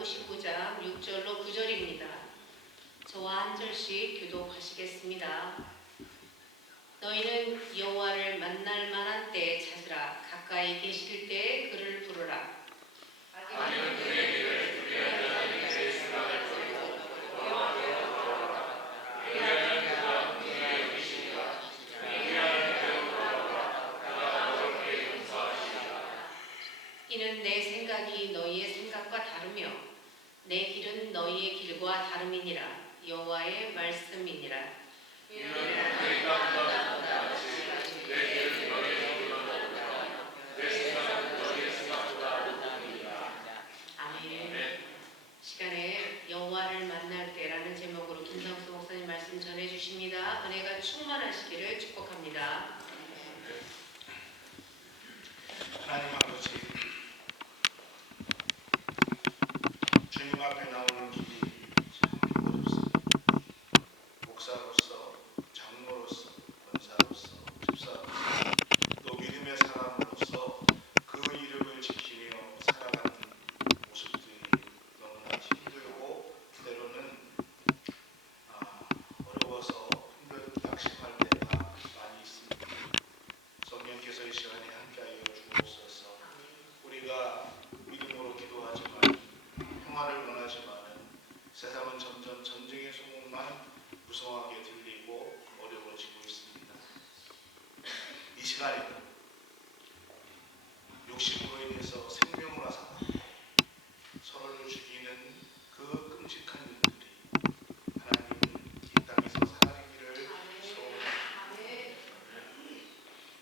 59장 6절로 9절입니다. 저와 한 절씩 교독하시겠습니다. 너희는 여호와를 만날 만한 때에 찾으라. 가까이 계실 때에 그를 부르라. 아니면 그의 길을 두려워하는 자들의 생각을 버리고 여호와께로 돌아오라. 그리하면 그가 그의 여기시리라. 그리하면 그로 돌아오라. 그가 너희에게 용서하시리라. 이는 내 생각이 너희의 생각과 다르며 내 길은 너희의 길과 다름이니라. 여호와의 말씀이니라. 이는 내 땅과 같이 내 길은 너희의 길보다 내 생각은 너희의 생각보다 높으니라. 아멘. 시간에 여호와를 만날 때라는 제목으로 김상수 목사님 말씀 전해주십니다. 은혜가 충만하시기를 축복합니다. 하나님 아버지, 주님 앞에 나오는 길이 참 어렵습니다. 목사로서, 장로로서, 권사로서, 집사로서, 또 믿음의 사람으로서 그 이름을 지키며 살아가는 모습들이 너무나 힘들고 때로는 어려워서 낙심할 때가 많이 있습니다. 성령께서 이 시간에 함께하여 주옵소서. 우리가 믿음으로 기도하지만 평화를 원하지만은 세상은 점점 전쟁의 소문만 무성하게 들리고 어려워지고 있습니다. 이 시간에 욕심으로 인해서 생명을 앗아가고 서로를 죽이는 그 끔찍한 일들이 하나님 이 땅에서 사라지기를 소원합니다.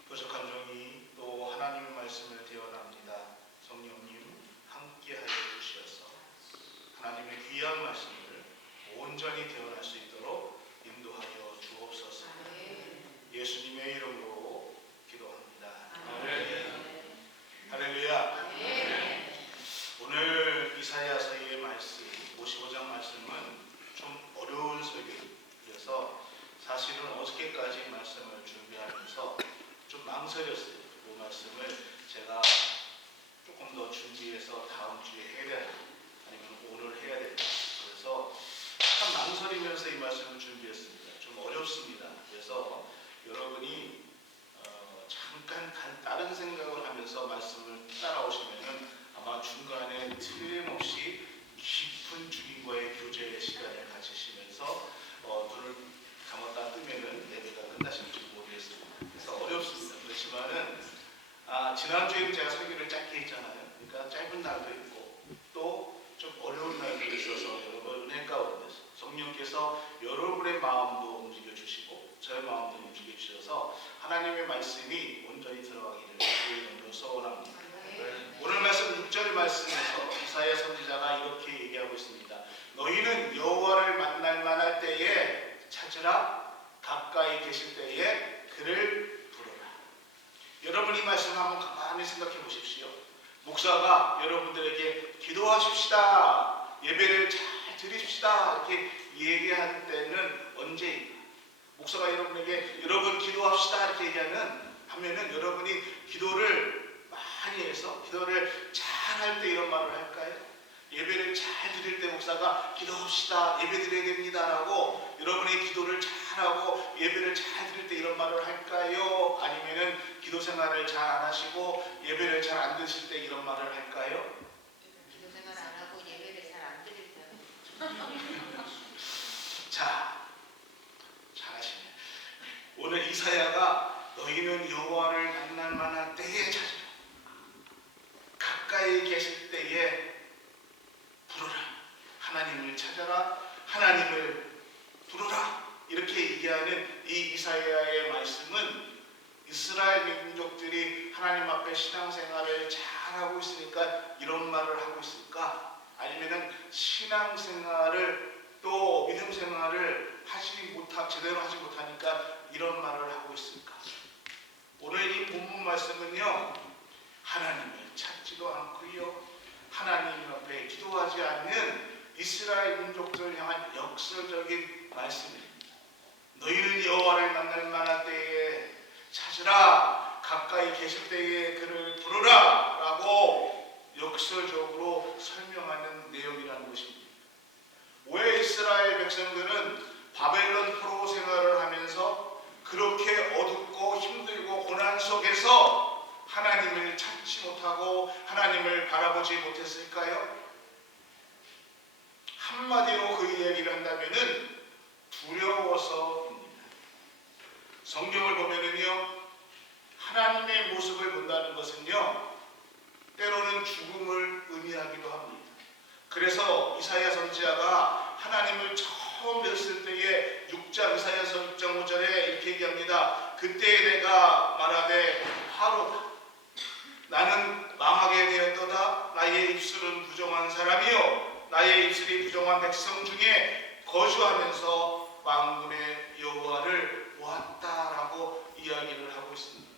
부족한 종이 또 하나님의 말씀을 대언합니다. 성령님 함께하여 주시어서 하나님의 귀한 말씀을 온전히 대언할 수 있도록 인도하여 주옵소서. 예수님의 이름으로 기도합니다. 할렐루야. 오늘 이사야서의 말씀 55장 말씀은 좀 어려운 설교여서 사실은 어저께까지 말씀을 준비하면서 좀 망설였어요. 그 말씀을 제가 조금 더 준비해서 다음 주에 해야 되나 아니면 오늘 해야 되나 그래서 참 망설이면서 이 말씀을 준비했습니다. 좀 어렵습니다. 그래서 여러분이 잠깐 다른 생각을 하면서 말씀을 따라오시면은 아마 중간에 틀림없이 깊은 주님과의 교제의 시간을 가지시면서 눈을 감았다 뜨면은 예배가 끝나실지 모르겠습니다. 그래서 어렵습니다. 그렇지만은 지난주에는 제가 설교를 짧게 했잖아요. 그러니까 짧은 날도 있고 또 좀 어려운 날도 있어서 여러분 은혜 가운데서 성령께서 여러분의 마음도 움직여 주시고 저의 마음도 움직여 주셔서 하나님의 말씀이 온전히 들어가기를 주의 이름으로 소원합니다. 오늘 말씀 6절 말씀에서 이사야 선지자가 이렇게 얘기하고 있습니다. 너희는 여호와를 만날 만할 때에 찾으라. 가까이 계실 때에 그를 부르라. 여러분 이 말씀 한번 가만히 생각해 보십시오. 목사가 여러분들에게 기도하십시다, 예배를 잘 드립시다 이렇게 얘기할 때는 언제입니까? 목사가 여러분에게 여러분 기도합시다 이렇게 하면은 여러분이 기도를 많이 해서 기도를 잘 할 때 이런 말을 할까요? 예배를 잘 드릴 때 목사가 기도합시다, 예배 드려야 됩니다라고 여러분의 기도를 잘하고 예배를 잘 드릴 때 이런 말을 할까요? 아니면은 기도 생활을 잘 안 하시고 예배를 잘 안 드실 때 이런 말을 할까요? 기도 생활 안 하고 예배를 잘 안 드릴 때. 자, 잘하시네. 오늘 이사야가 너희는 여호와를 만날 만한 때에 찾으라. 가까이 계실 때에 부르라. 하나님을 찾아라. 하나님을 부르라. 이렇게 얘기하는 이 이사야의 말씀은 이스라엘 민족들이 하나님 앞에 신앙생활을 잘하고 있으니까 이런 말을 하고 있을까? 아니면은 신앙생활을 또 믿음생활을 제대로 하지 못하니까 이런 말을 하고 있을까? 오늘 이 본문 말씀은요, 하나님을 찾지도 않고요, 하나님 앞에 기도하지 않는 이스라엘 민족들을 향한 역설적인 말씀입니다. 너희는 여호와를 만날 만한 때에 찾으라. 가까이 계실 때에 그를 부르라 라고 역설적으로 설명하는 내용이라는 이스라엘 백성들은 바벨론 포로 생활을 하면서 그렇게 어둡고 힘들고 고난 속에서 하나님을 찾지 못하고 하나님을 바라보지 못했을까요? 한마디로 그 이야기를 한다면은 두려워서입니다. 성경을 보면은요, 하나님의 모습을 본다는 것은요, 때로는 죽음을 의미하기도 합니다. 그래서 이사야 선지자가 하나님을 처음 뵀을 때에 6장 이사야서 6장 5절에 이렇게 얘기합니다. 그때 내가 말하되 하루 나는 망하게 되었도다. 나의 입술은 부정한 사람이요 나의 입술이 부정한 백성 중에 거주하면서 만군의 여호와를 보았다라고 이야기를 하고 있습니다.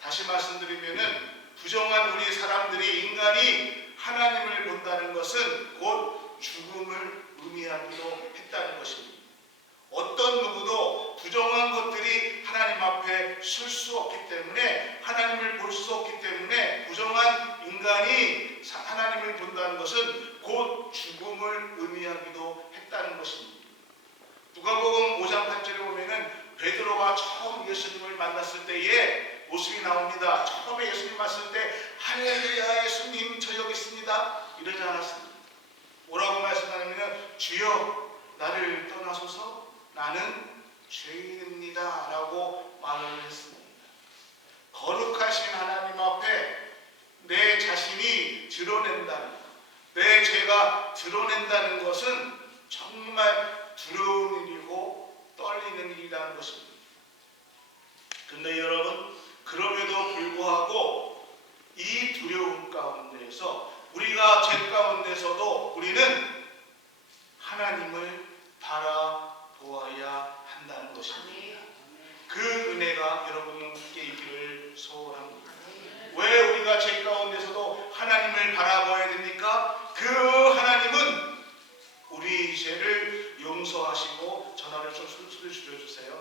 다시 말씀드리면은 부정한 우리 사람들이, 인간이 하나님을 본다는 것은 곧 죽음을 의미하기도 했다는 것입니다. 어떤 누구도 부정한 것들이 하나님 앞에 설 수 없기 때문에, 하나님을 볼 수 없기 때문에, 부정한 인간이 하나님을 본다는 것은 곧 죽음을 의미하기도 했다는 것입니다. 누가복음 5장 8절에 보면은 베드로가 처음 예수님을 만났을 때에 모습이 나옵니다. 처음에 예수님 만났을 때 할렐루야 예수님 저 여기 있습니다 이러지 않았습니다. 뭐라고 말씀하냐면 주여 나를 떠나소서 나는 죄인입니다 라고 말을 했습니다. 거룩하신 하나님 앞에 내 자신이 드러낸다는 것, 내 죄가 드러낸다는 것은 정말 두려운 일이고 떨리는 일이라는 것입니다. 근데 여러분, 그럼에도 불구하고 이 두려움 가운데에서, 우리가 죄 가운데서도 우리는 하나님을 바라보아야 한다는 것입니다. 그 은혜가 여러분께 있기를 소원합니다. 왜 우리가 죄 가운데서도 하나님을 바라봐야 됩니까? 그 하나님은 우리 죄를 용서하시고, 전화를 좀 술술 줄여주세요.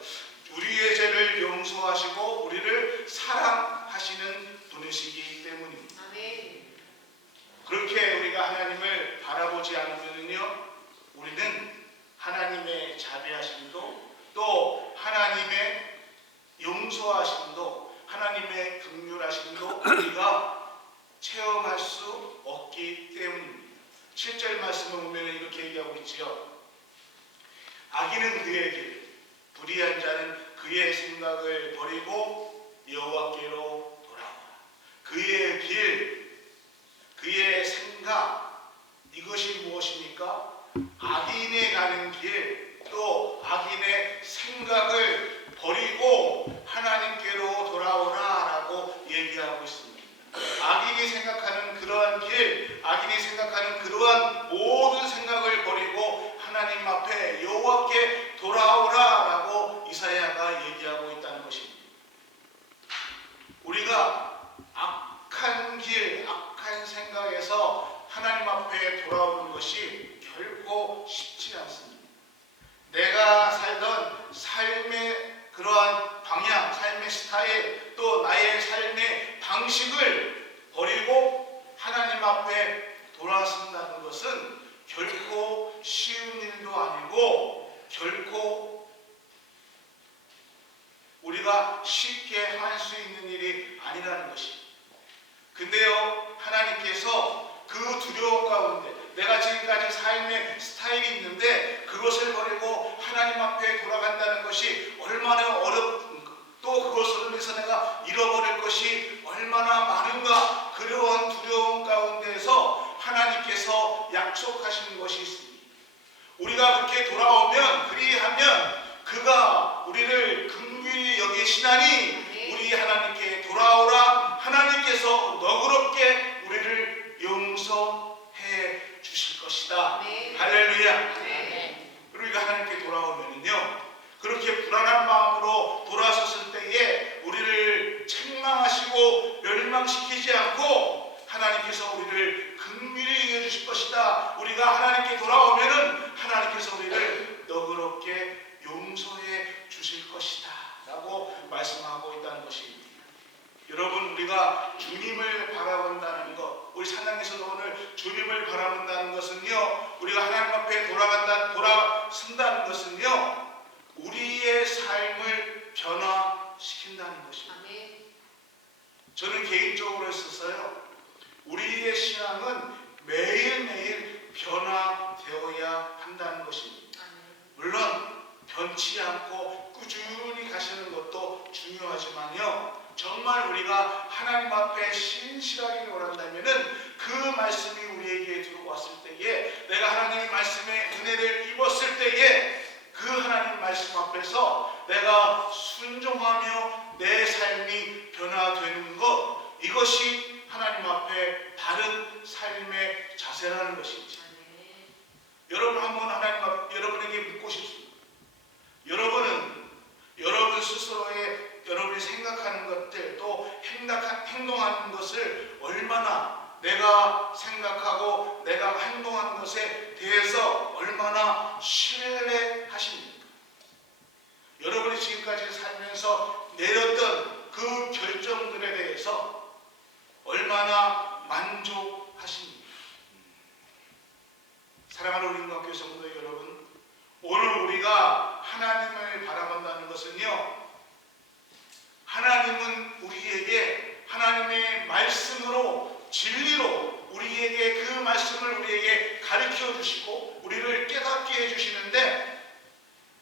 우리의 죄를 용서하시고 우리를 사랑하시는 분이시기 때문입니다. 그렇게 우리가 하나님을 바라보지 않으면요, 우리는 하나님의 자비하심도, 또 하나님의 용서하심도, 하나님의 긍휼하심도 우리가 체험할 수 없기 때문입니다. 7절 말씀을 보면 이렇게 얘기하고 있지요. 악인은 그의 길, 불의한 자는 그의 생각을 버리고 여호와께로 돌아오라. 그의 길, 그의 생각, 이것이 무엇입니까? 악인이 가는 길, 또 악인의 생각을 버리고 하나님께로 돌아오라라고 얘기하고 있습니다. 악인이 생각하는 그러한 길, 악인이 생각하는 그러한 모든 생각을 버리고 하나님 앞에 여호와께 돌아오라라고 이사야가 얘기하고 있다는 것입니다. 우리가 악한 길, 악한 생각에서 하나님 앞에 돌아오는 것이 결코 쉽지 않습니다. 내가 살던 삶의 그러한 방향, 삶의 스타일, 또 나의 삶의 방식을 버리고 하나님 앞에 돌아선다는 것은 결코 쉬운 일도 아니고 결코 우리가 쉽게 할 수 있는 일이 아니라는 것입니다. 근데요, 하나님께서 그 두려움 가운데, 내가 지금까지 삶의 스타일이 있는데 그것을 버리고 하나님 앞에 돌아간다는 것이 얼마나 어렵든가, 또 그것을 위해서 내가 잃어버릴 것이 얼마나 많은가, 그러한 두려움 가운데에서 하나님께서 약속하시는 것이 있습니다. 우리가 그렇게 돌아오면, 그리하면 그가 우리를 긍휼히 여기시나니 우리 하나님께 돌아오라. 하나님께서 너그럽게 우리를 용서해 주실 것이다. 할렐루야. 우리가 하나님께 돌아오면요, 그렇게 불안한 마음으로 돌아섰을 때에 우리를 책망하시고 멸망시키지 않고 하나님께서 우리를 긍휼히 여겨 주실 것이다. 우리가 하나님께 돌아오면은 하나님께서 우리를 너그럽게 용서해 주실 것이다 라고 말씀하고 있다는 것입니다. 여러분, 우리가 주님을 바라본다는 것, 우리 산당에서도 오늘 주님을 바라본다는 것은요, 우리가 하나님 앞에 앞에 신실하게 원한다면은 그 말씀이 우리에게 들어왔을 때에, 내가 하나님의 말씀에 은혜를 입었을 때에 그 하나님 말씀 앞에서 내가 순종하며 내 삶이 변화되는 것, 이것이 하나님 앞에 바른 삶의 자세라는 것이지. 여러분 한번 여러분에게 묻고 싶습니다. 여러분은 여러분 스스로의 여러분이 생각하는 것들, 또 행동하는 것을 얼마나, 내가 생각하고 내가 행동하는 것에 대해서 얼마나 신뢰하십니까? 여러분이 지금까지 살면서 내렸던 그 결정들에 대해서 얼마나 만족하십니까? 사랑하는 우리 인간교회 성도 여러분, 오늘 우리가 하나님을 바라본다는 것은요, 하나님은 우리에게 하나님의 말씀으로, 진리로 우리에게 그 말씀을 우리에게 가르쳐 주시고 우리를 깨닫게 해주시는데,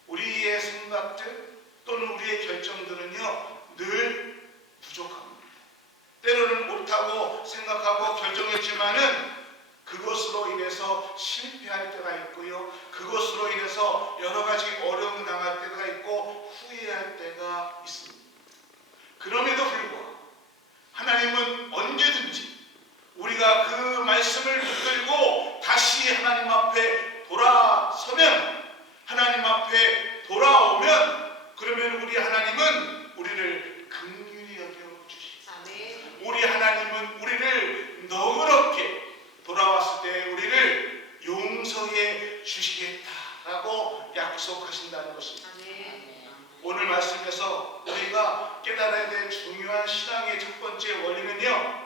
우리의 생각들 또는 우리의 결정들은요 늘 부족합니다. 때로는 옳다고 생각하고 결정했지만은 그것으로 인해서 실패할 때가 있고요, 그것으로 인해서 여러 가지 어려움을 당할 때가 있고 후회할 때가 있습니다. 그럼에도 불구하고 하나님은 언제든지 우리가 그 말씀을 붙들고 다시 하나님 앞에 돌아서면, 하나님 앞에 돌아오면, 그러면 우리 하나님은 우리를 긍휼히 여겨주시고, 우리 하나님은 우리를 너그럽게 돌아왔을 때 우리를 용서해 주시겠다라고 약속하신다는 것입니다. 오늘 말씀에서 우리가 깨달아야 될 중요한 신앙의 첫 번째 원리는요,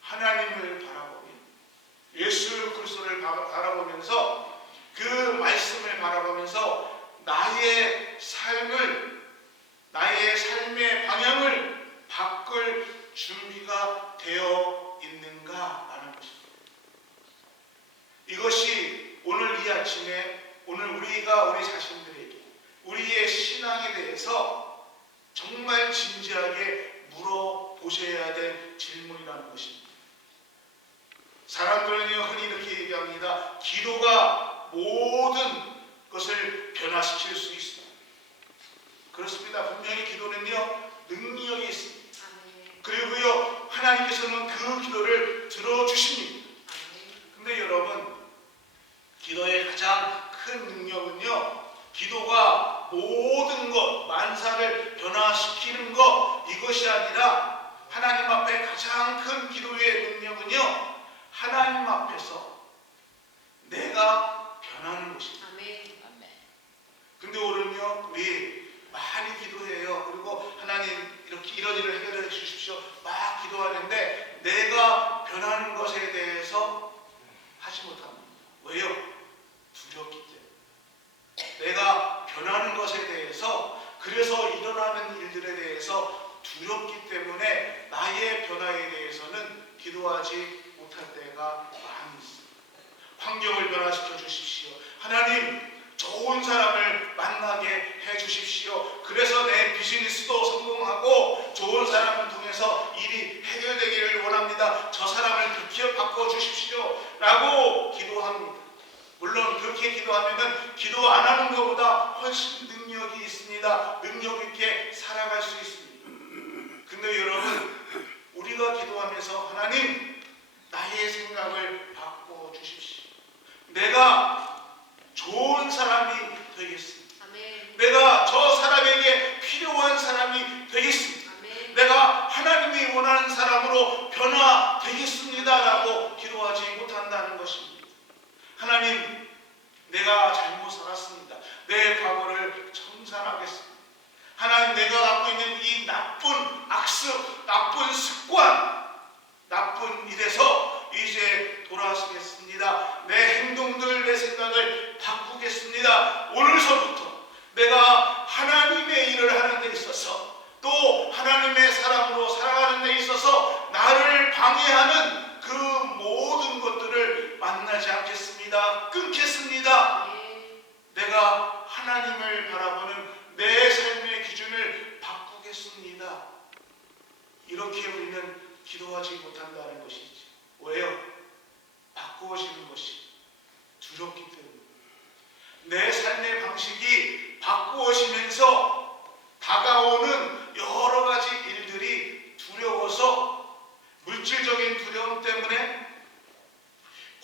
하나님을 바라보며, 예수 그리스도를 바라보면서, 그 말씀을 바라보면서 나의 삶의 방향을 바꿀 준비가 되어 있는가라는 것입니다. 이것이 오늘 이 아침에, 오늘 우리가 우리 자신들에게 우리의 신앙에 대해서 정말 진지하게 물어보셔야 될 질문이라는 것입니다. 사람들은요 흔히 이렇게 얘기합니다. 기도가 모든 것을 변화시킬 수 있습니다. 그렇습니다. 분명히 기도는요 능력이 있습니다. 그리고요 하나님께서는 그 기도를 들어주십니다. 근데 여러분, 기도의 가장 큰 능력은요, 기도가 모든 것, 만사를 변화시키는 것, 이것이 아니라 하나님 앞에 가장 큰 기도의 능력은요, 하나님 앞에서 내가 변하는 것입니다. 근데 오늘은요 우리 많이 기도해요. 그리고 하나님 이렇게 이런 일을 해결해 주십시오 막 기도하는데 내가 변하는 것에 대해서 하지 못합니다. 왜요? 두렵기 때문에. 내가 변하는 것에 대해서, 그래서 일어나는 일들에 대해서 두렵기 때문에 나의 변화에 대해서는 기도하지 못할 때가 많이 있습니다. 환경을 변화시켜 주십시오. 하나님, 좋은 사람을 만나게 해 주십시오. 그래서 내 비즈니스도 성공하고 좋은 사람을 통해서 일이 해결되기를 원합니다. 저 사람을 그렇게 바꿔 주십시오 라고 기도합니다. 물론 그렇게 기도하면은 기도 안 하는 것보다 훨씬 능력이 있습니다. 능력 있게 살아갈 수 있습니다. 근데 여러분, 우리가 기도하면서 하나님, 나의 생각을 바꿔 주십시오. 내가 좋은 사람이 되겠습니다. 내가 저 사람에게 필요한 사람이 되겠습니다. 내가 하나님이 원하는 사람으로 변화되겠습니다라고 기도하지 못한다는 것입니다. 하나님, 내가 잘못 살았습니다. 내 과거를 청산하겠습니다. 하나님, 내가 갖고 있는 이 나쁜 악습, 나쁜 습관, 나쁜 일에서 이제 돌아서겠습니다. 내 행동들, 내 생각을 바꾸겠습니다. 오늘서부터 내가 하나님의 일을 하는 데 있어서, 또 하나님의 사람으로 살아가는 데 있어서 나를 방해하는 그 모든 것들을 만나지 않겠습니다. 끊겠습니다. 내가 하나님을 바라보는 내 삶의 기준을 바꾸겠습니다. 이렇게 우리는 기도하지 못한다는 것이지. 왜요? 바꾸어지는 것이 두렵기 때문에. 내 삶의 방식이 바꾸어지면서 다가오는 여러 가지 일들이 두려워서, 물질적인 두려움 때문에,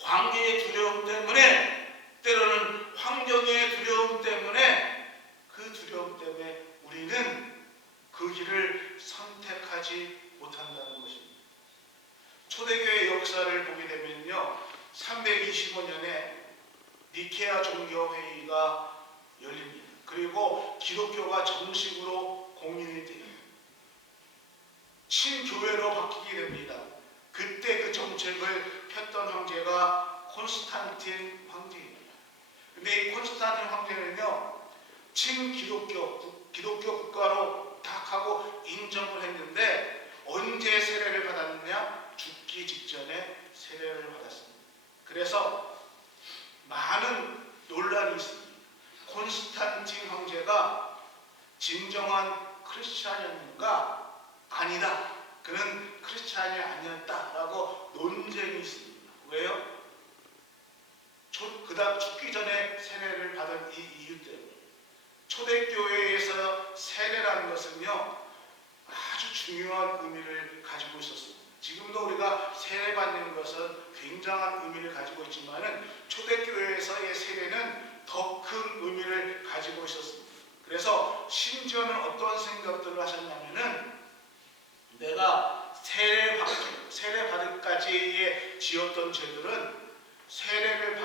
관계의 두려움 때문에, 때로는 환경의 두려움 때문에, 그 두려움 때문에 우리는 그 길을 선택하지 못한다는 것입니다. 초대교회 역사를 보게 되면요, 325년에 니케아 종교회의가 열립니다. 그리고 기독교가 정식으로 공인이 돼요. 친교회로 바뀌게 됩니다. 그때 그 정책을 폈던 황제가 콘스탄틴 황제입니다. 근데 이 콘스탄틴 황제는요, 친기독교, 기독교 국가로 딱 하고 인정을 했는데, 언제 세례를 받았느냐? 죽기 직전에 세례를 받았습니다. 그래서 많은 논란이 있습니다. 콘스탄틴 황제가 진정한 크리스찬이었는가? 아니다. 그는 크리스찬이 아니었다라고 논쟁이 있습니다. 왜요? 그다음 죽기 전에 세례를 받은 이 이유 때문에. 초대교회에서 세례라는 것은요, 아주 중요한 의미를 가지고 있었습니다. 지금도 우리가 세례받는 것은 굉장한 의미를 가지고 있지만은 초대교회에서의 세례는 더 큰 의미를 가지고 있었습니다. 그래서 심지어는 어떤 생각들을 하셨냐면은, 내가 세례 받을까지에 지었던 죄들은 세례를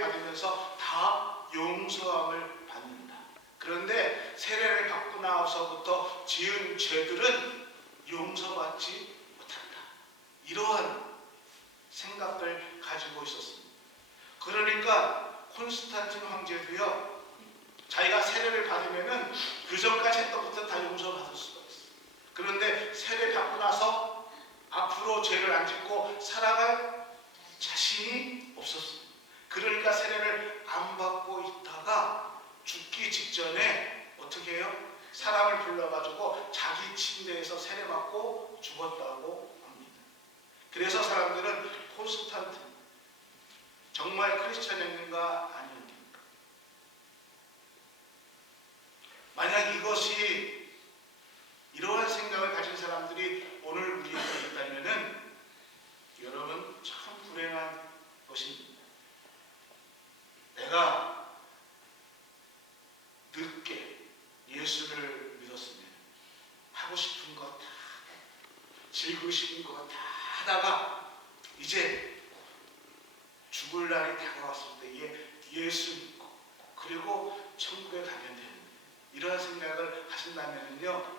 받으면서 다 용서함을 받는다. 그런데 세례를 받고 나서부터 지은 죄들은 용서받지 못한다. 이러한 생각을 가지고 있었습니다. 그러니까 콘스탄틴 황제도요, 자기가 세례를 받으면은 그 전까지 했던 것들 다 용서받을 수가 있어요. 그런데 세례 받고 나서 앞으로 죄를 안 짓고 살아갈 자신이 없었습니다. 그러니까 세례를 안 받고 있다가 죽기 직전에 어떻게 해요? 사람을 불러가지고 자기 침대에서 세례 받고 죽었다고 합니다. 그래서 사람들은 콘스탄틴 정말 크리스찬이었는가 아니었는가? 만약 이것이, 이러한 생각을 가진 사람들이 오늘 우리에게 있다면은 여러분 참 불행한 것입니다. 내가 늦게 예수를 믿었으면 하고 싶은 것 다, 즐기고 싶은 것 다 하다가 이제 죽을 날이 다가왔을 때에 예수 믿고 그리고 천국에 가면 되는, 이러한 생각을 하신다면요,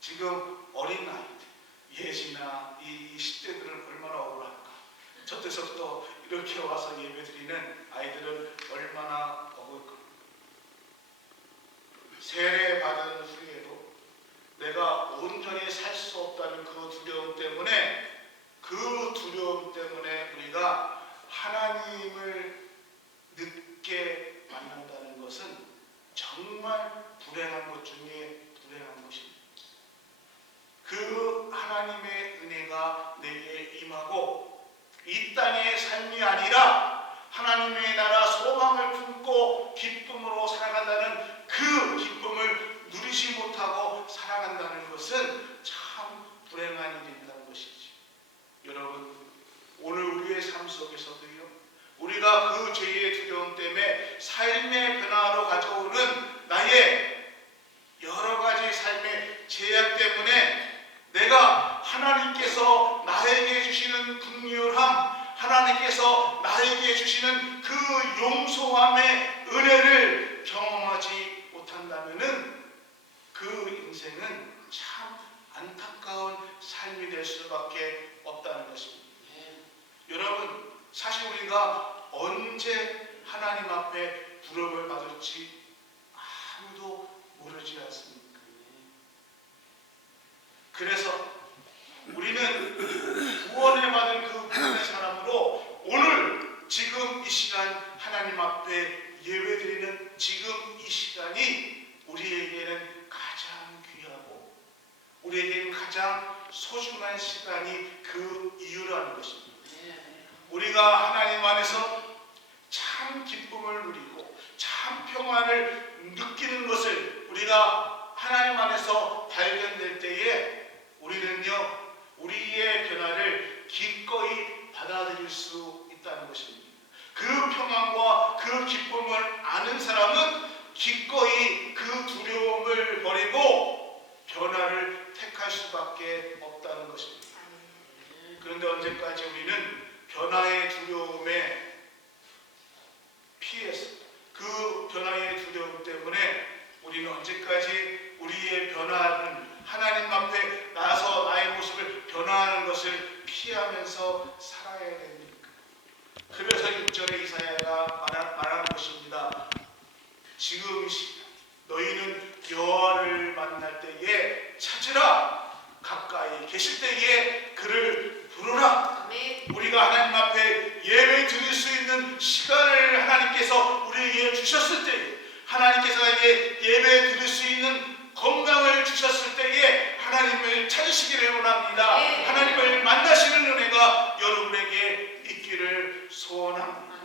지금 어린 아이들, 예지나 이 10대들은 얼마나 억울할까? 저때서부터 이렇게 와서 예배드리는 아이들은 얼마나 억울까? 세례 받은 후에도 내가 온전히 살 수 없다는 그 두려움 때문에 우리가 하나님을 늦게 만난다는 것은 정말 불행한 것 중에 불행한 것입니다. 그 하나님의 은혜가 내게 임하고 이 땅의 삶이 아니라 하나님의 나라 소망을 품고 기쁨으로 살아간다는 그 기쁨을 누리지 못하고 살아간다는 것은 참 불행한 일이라는 것이지. 여러분, 오늘 우리의 삶 속에서도요, 우리가 그 죄의 두려움 때문에 삶의 변화로 가져오는 나의 여러 가지 삶의 제약 때문에 내가 하나님께서 나에게 주시는 긍휼함, 하나님께서 나에게 주시는 그 용서함의 은혜를 경험하지 못한다면은 그 인생은 참 안타까운 삶이 될 수밖에 없다는 것입니다. 여러분, 사실 우리가 언제 하나님 앞에 부름을 받을지 아무도 모르지 않습니까? 그래서 우리는 구원을 받은 그 구원의 사람으로 오늘 지금 이 시간 하나님 앞에 예배드리는 지금 이 시간이 우리에게는 가장 귀하고 우리에게는 가장 가장 소중한 시간이 그 이유라는 것입니다. 우리가 하나님 안에서 참 기쁨을 누리고 참 평안을 느끼는 것을 우리가 하나님 안에서 발견될 때에 우리는요, 우리의 변화를 기꺼이 받아들일 수 있다는 것입니다. 그 평안과 그 기쁨을 아는 사람은 기꺼이 그 두려움을 버리고 변화를 택할 수밖에 없다는 것입니다. 그런데 언제까지 우리는 변화의 두려움에 피해서 그 변화의 두려움 때문에 우리는 언제까지 우리의 변화는 하나님 앞에 나서 나의 모습을 변화하는 것을 피하면서 살아야 됩니까? 그래서 6절에 이사야가 말하는 것입니다. 지금 이 시간 너희는 여호와를 만날 때에 찾으라, 가까이 계실 때에 그를 부르라. 우리가 하나님 앞에 예배 드릴 수 있는 시간을 하나님께서 우리에게 주셨을 때에, 하나님께서 나에게 예배 드릴 수 있는 건강을 주셨을 때에 하나님을 찾으시기를 원합니다. 하나님을 만나시는 은혜가 여러분에게 있기를 소원합니다.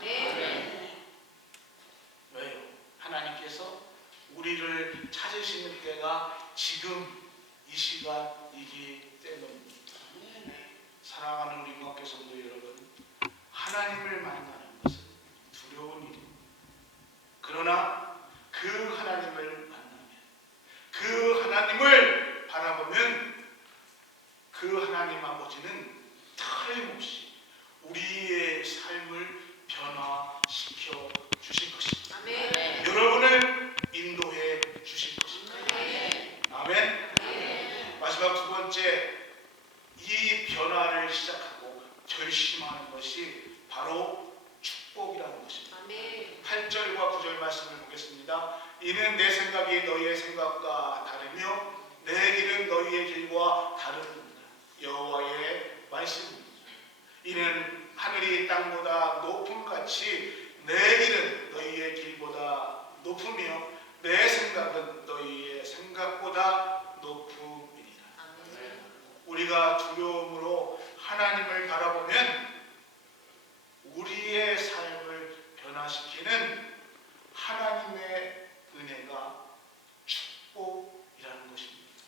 왜요? 하나님께서 우리를 찾으시는 때가 지금 이 시간이기 때문입니다. 사랑하는 우리 교회 성도 여러분, 하나님을 만나는 것은 두려운 일입니다. 그러나 그 하나님을 만나면, 그 하나님을 바라보면 그 하나님 아버지는 틀림없이 우리의 삶을 변화시켜 주실 것입니다. 여러분을 인도해 주실 것입니다. 아멘. 마지막 두 번째, 이 변화를 시작하고 결심하는 것이 바로 축복이라는 것입니다. 8절과 9절 말씀을 보겠습니다. 이는 내 생각이 너희의 생각과 다르며 내 길은 너희의 길과 다릅니다. 여호와의 말씀입니다. 이는 하늘이 땅보다 높음같이 내 길은 너희의 길보다 높으며 내 생각은 너희의 생각보다 높음이니라. 우리가 두려움으로 하나님을 바라보면 우리의 삶을 변화시키는 하나님의 은혜가 축복이라는 것입니다.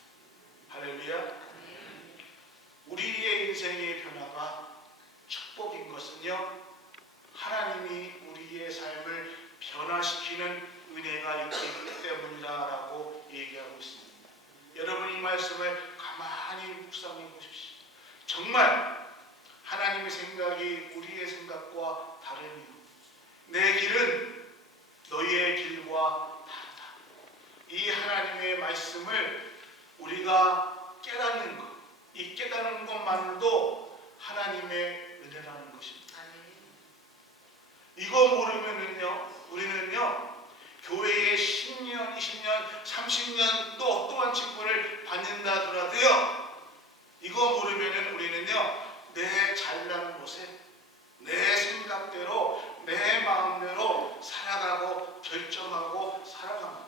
할렐루야. 우리의 인생의 변화가 축복인 것은요, 하나님이 우리의 삶을 변화시키는 은혜가 있기 때문이다라고 얘기하고 있습니다. 여러분, 이 말씀을 가만히 묵상해 보십시오. 정말 하나님의 생각이 우리의 생각과 다르며 내 길은 너희의 길과 다르다. 이 하나님의 말씀을 우리가 깨닫는 것, 이 깨닫는 것만으로도 하나님의 은혜라는 것입니다. 이거 모르면은요, 우리는요, 교회에 10년, 20년, 30년 또 어떠한 직분을 받는다 하더라도요, 이거 모르면은 우리는요, 내 잘난 모습, 내 생각대로, 내 마음대로 살아가고 결정하고 살아갑니다.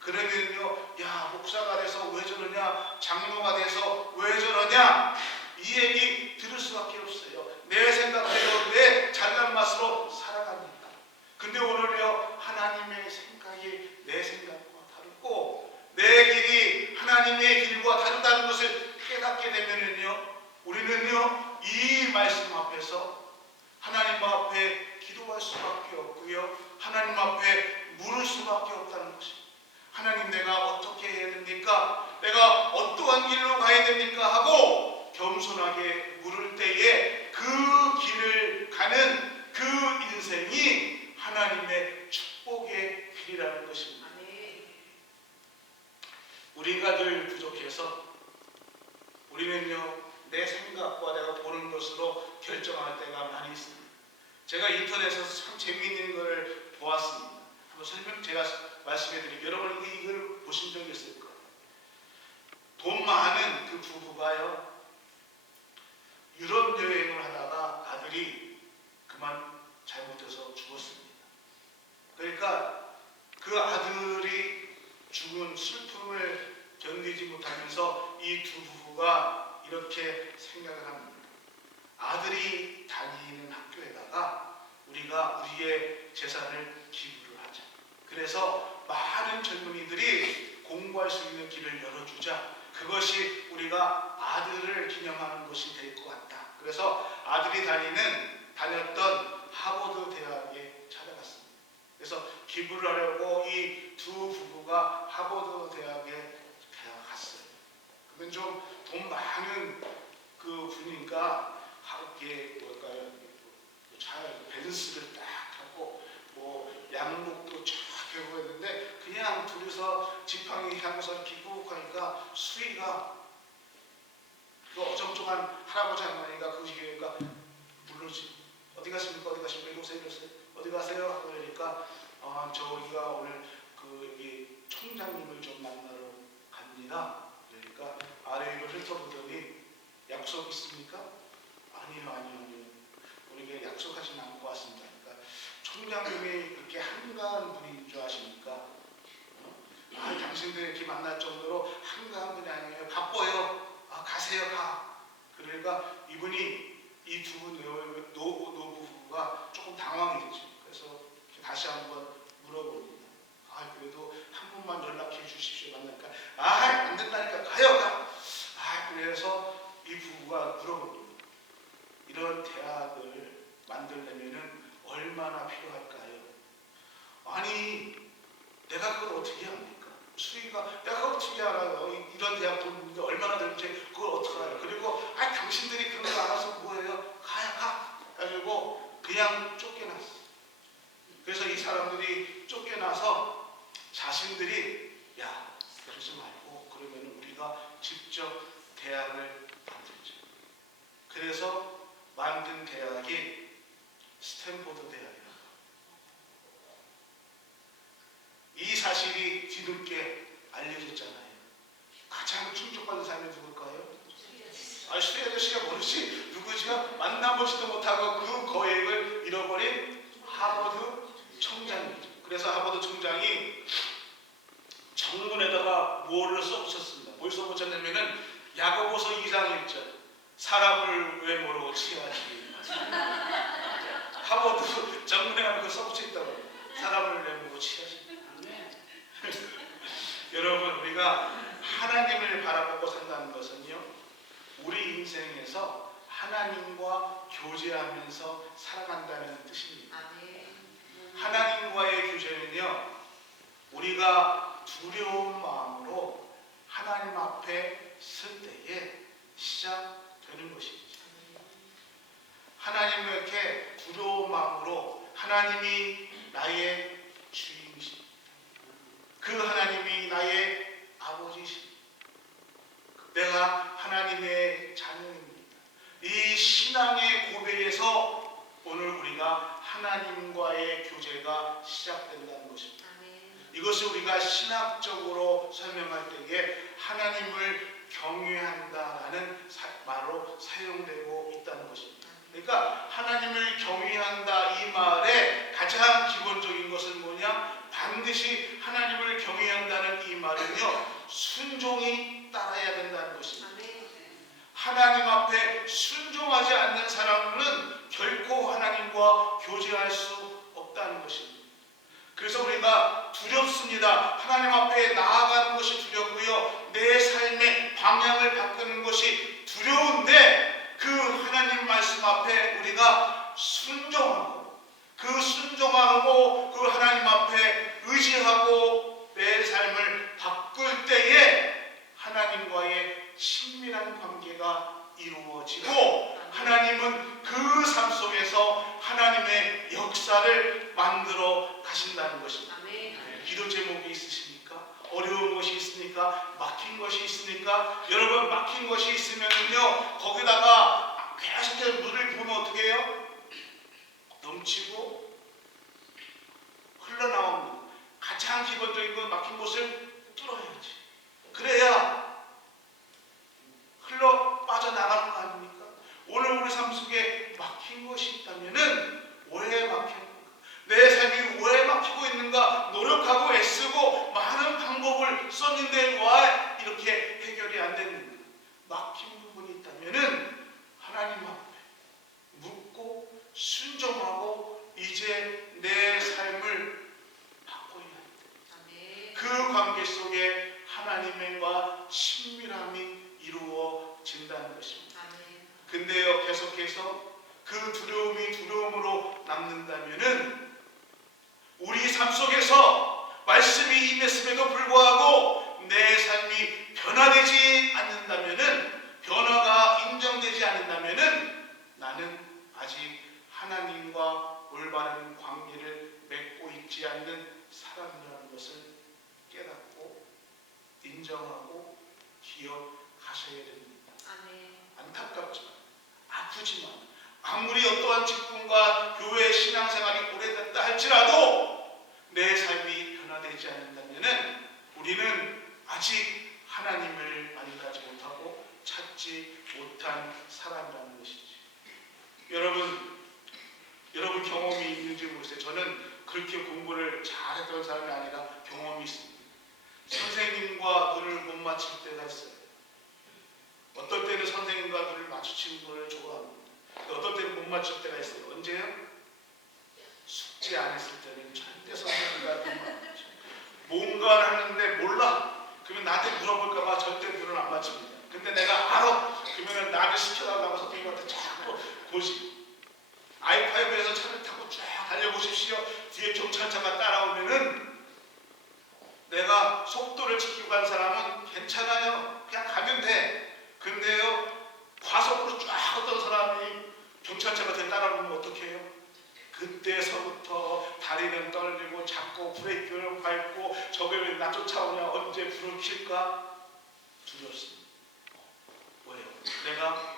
그러면요, 야, 목사가 돼서 왜 저러냐, 장로가 돼서 왜 저러냐, 이 얘기 들을 수밖에 없어요. 내 생각대로, 내 잘난 맛으로 살아갑니다. 근데 오늘요, 하나님의 생각이 내 생각과 다르고 내 길이 하나님의 길과 다르다는 것을 깨닫게 되면은요, 우리는요, 이 말씀 앞에서 하나님 앞에 기도할 수밖에 없고요, 하나님 앞에 물을 수밖에 없다는 것입니다. 하나님, 내가 어떻게 해야 됩니까? 내가 어떠한 길로 가야 됩니까? 하고 겸손하게 물을 때에 그 길을 가는 그 인생이 하나님의 축복의 길이라는 것입니다. 우리가 늘 부족해서 우리는요, 내 생각과 내가 보는 것으로 결정할 때가 많이 있습니다. 제가 인터넷에서 참 재미있는 것을 보았습니다. 한번 제가 말씀해 드릴게요. 여러분, 이걸 보신 적이 있을 거예요. 돈 많은 그 부부가요, 유럽 여행을 하다가 아들이 그만 잘못해서 죽었습니다. 그러니까 그 아들이 죽은 슬픔을 견디지 못하면서 이 두 부부가 이렇게 생각을 합니다. 아들이 다니는 학교에다가 우리가 우리의 재산을 기부를 하자. 그래서 많은 젊은이들이 공부할 수 있는 길을 열어주자. 그것이 우리가 아들을 기념하는 것이 될 것 같다. 그래서 아들이 다녔던 하버드 대학에 찾아갔습니다. 그래서 기부를 하려고 이 두 부부가 하버드 대학에 갔어요. 그러면 좀 돈 많은 그 분이니까 이게 뭘까요? 잘 벤츠를 딱 하고 뭐 양복도 쫙 하고 했는데 그냥 둘이서 지팡이 향해서 기부하니까 수위가 그 어정쩡한 할아버지 할머니가 그 기회가 물르지. 어디 가십니까? 어디 가십니까? 이리 오세요. 이러세요. 어디 가세요? 하고 그러니까 저희가 오늘 그 여기 총장님을 좀 만나러 갑니다. 그러니까 아래 위로 훑어보더니 약속 있습니까? 아니요. 우리에게 약속하지 않고 왔습니다. 그러니까 총장님이 그렇게 한가한 분인 줄 아십니까? 당신들 이렇게 만날 정도로 한가한 분이 아니에요. 바빠요. 가세요, 가. 그러니까 이분이 이 두 노부부가 조금 당황이 되죠. 그래서 다시 한번 물어봅니다. 그래도 한 번만 연락해 주십시오. 만나니까 안 된다니까 가요, 가. 그래서 이 부부가 물어봅니다. 이런 대학을 만들려면은 얼마나 필요할까요? 아니, 내가 그걸 어떻게 합니까? 수익가 내가 그걸 어떻게 알아요? 이런 대학 돈인데 얼마나 될지 그걸 어떻게 알아요? 그리고 당신들이 그런 거 알아서 뭐예요? 가. 그래가지고 그냥 쫓겨났어. 그래서 이 사람들이 쫓겨나서 자신들이 그러지 말고 그러면 우리가 직접 대학을 만들자. 그래서 만든 대학이 스탠포드 대학이라고. 이 사실이 뒤늦게 알려졌잖아요. 가장 충격받은 사람이 누굴까요? 수리 아저씨가 모르지 누구지요? 만나보지도 못하고 그 거액을 잃어버린 하버드 총장이죠. 그래서 하버드 총장이 정문에다가 뭐를 써붙였습니다. 뭘 써붙였냐면은 야고보서 2장 1절 사람을 왜 모르고 치하지. 하버드 정문에 가면 그거 써붙여 있다고. 사람을 왜 모르고 치하지. 여러분, 우리가 하나님을 바라보고 산다는 것은요, 우리 인생에서 하나님과 교제하면서 살아간다는 뜻입니다. 하나님과의 교제는요, 우리가 두려운 마음으로 하나님 앞에 설 때에 시작되는 것이죠. 하나님을 이렇게 두려운 마음으로 하나님이 나의 주인이십니다. 그 하나님이 나의 아버지십니다. 내가 하나님의 자녀입니다. 이 신앙의 고백에서 오늘 우리가 하나님과의 교제가 시작된다는 것입니다. 이것을 우리가 신학적으로 설명할 때에 하나님을 경외한다라는 말로 사용되고 있다는 것입니다. 그러니까 하나님을 경외한다 이 말의 가장 기본적인 것은 뭐냐? 반드시 하나님을 경외한다는 이 말은요, 순종이 따라야 된다는 것입니다. 하나님 앞에 순종하지 않는 사람은 결코 하나님과 교제할 수 없다는 것입니다. 그래서 우리가 두렵습니다. 하나님 앞에 나아가는 것이 두렵고요, 내 삶의 방향을 바꾸는 것이 두려운데 그 하나님 말씀 앞에 우리가 순종하고 그 하나님 앞에 의지하고 내 삶을 바꿀 때에 하나님과의 친밀한 관계가 이루어지고 하나님은 그 삶 속에서 하나님의 역사를 만들어 가신다는 것입니다. 기도 제목이 있으십니까? 어려운 것이 있습니까? 막힌 것이 있습니까? 여러분, 막힌 것이 있으면요, 거기다가 계속 물을 부으면 어떻게 해요? 넘치고 흘러나옵니다. 가장 기본적인 건 막힌 곳을 뚫어야지. 그래야 흘러 빠져나가는 거 아닙니까? 오늘 우리 삶 속에 막힌 것이 있다면은 왜 막혔는가? 내 삶이 왜 막히고 있는가? 노력하고 애쓰고 많은 방법을 썼는데 왜 이렇게 막힌 부분이 있다면은 하나님 앞에 묻고 순종하고 이제 내 삶을 바꿔야 돼. 그 관계 속에 하나님과 친밀함이 이루어진다는 것입니다. 근데요, 계속해서 그 두려움이 두려움으로 남는다면은 우리 삶 속에서 말씀이 임했음에도 불구하고 내 삶이 변화되지 않는다면은, 변화가 인정되지 않는다면은 나는 아직 하나님과 올바른 관계를 맺고 있지 않는 사람이라는 것을 깨닫고 인정하고 기억하셔야 됩니다. 안타깝지만, 아프지만, 아무리 어떠한 직분과 교회 신앙생활이 오래됐다 할지라도 내 삶이 변화되지 않는다면 우리는 아직 하나님을 만나지 못하고 찾지 못한 사람이라는 것이지. 여러분 경험이 있는지 모르겠어요. 저는 그렇게 공부를 잘했던 사람이 아니라 경험이 있습니다. 선생님과 눈을 못 맞출 때가 있어요. 어떨 때는 선생님과 눈을 마주치는 걸 좋아합니다. 어떨 때는 못 맞출 때가 있어요. 언제요? 숙제 안 했을 때는 절대 선생님과 눈을 안 맞춰요. 뭔가 하는데 몰라. 그러면 나한테 물어볼까봐 절대 눈을 안 맞춥니다. 근데 내가 알아. 그러면 나를 시켜달라고 선생님한테 자꾸 보시. I5에서 차를 타고 쫙 달려보십시오. 뒤에 경찰차가 따라오면은 내가 속도를 지키고 간 사람은 괜찮아요. 그냥 가면 돼. 근데요, 과속으로 쫙 어떤 사람이 경찰차가 뒤에 따라오면 어떻게 해요? 그때서부터 다리는 떨리고 자꾸 브레이크를 밟고 저게 왜 나 쫓아오냐, 언제 불을 킬까 두렵습니다. 왜요? 내가